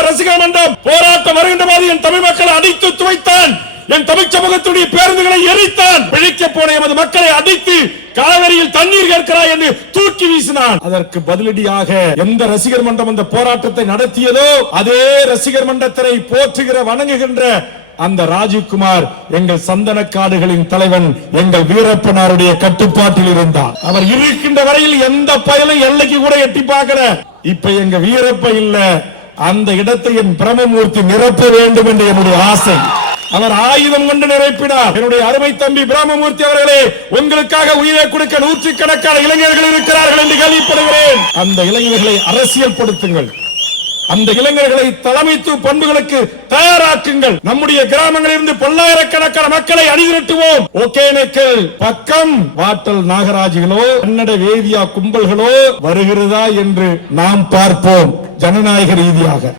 ராஜ்குமார் ரசிகர் மன்றம் போராட்டம் வருகின்ற போது என் தமிழ் மக்களை அடித்து துவைத்தான், என் தமிழ் சமூகத்துடைய பேருந்துகளை எரித்தான், பிழைக்க போன எமது மக்களை அடித்து காவிரியில் தண்ணீர் கேட்கிறாய் என்று தூக்கி வீசினான். அதற்கு பதிலடியாக எந்த ரசிகர் மன்றம் அந்த போராட்டத்தை நடத்தியதோ அதே ரசிகர் மன்றத்தை போற்றுகிற வணங்குகின்ற அந்த ராஜ்குமார் எங்கள் சந்தனக்காடுகளின் தலைவன் எங்கள் வீரப்பனாருடைய கட்டுப்பாட்டில் இருந்தார். அவர் இருக்கின்ற வரையில் எந்த பயலும் எல்லைக்கு கூட எட்டி பார்க்கல. இப்ப எங்க வீரப்ப இல்ல, அந்த இடத்தை என் பிரம்மமூர்த்தி நிரப்ப வேண்டும் என்று என்னுடைய ஆசை. அவர் ஆயுதம் கொண்டு நிரப்பினார். என்னுடைய அருமை தம்பி பிரம்மமூர்த்தி அவர்களே, உங்களுக்காக உயிரை கொடுக்க நூற்றுக்கணக்கான இளைஞர்கள் இருக்கிறார்கள் என்று கேள்விப்படுகிறேன். அந்த இளைஞர்களை அரசியல் படுத்துங்கள், அந்த இளைஞர்களை தலைமைத்துவ பண்புகளுக்கு தயாராக்குங்கள். நம்முடைய கிராமங்களில் இருந்து பல்லாயிரக்கணக்கான மக்களை அணிதிரட்டுவோம். ஒகேனக்கல் பக்கம் வாட்டல் நாகராஜிகளோ கன்னட வேதியா கும்பல்களோ வருகிறதா என்று நாம் பார்ப்போம் ஜனநாயக ரீதியாக.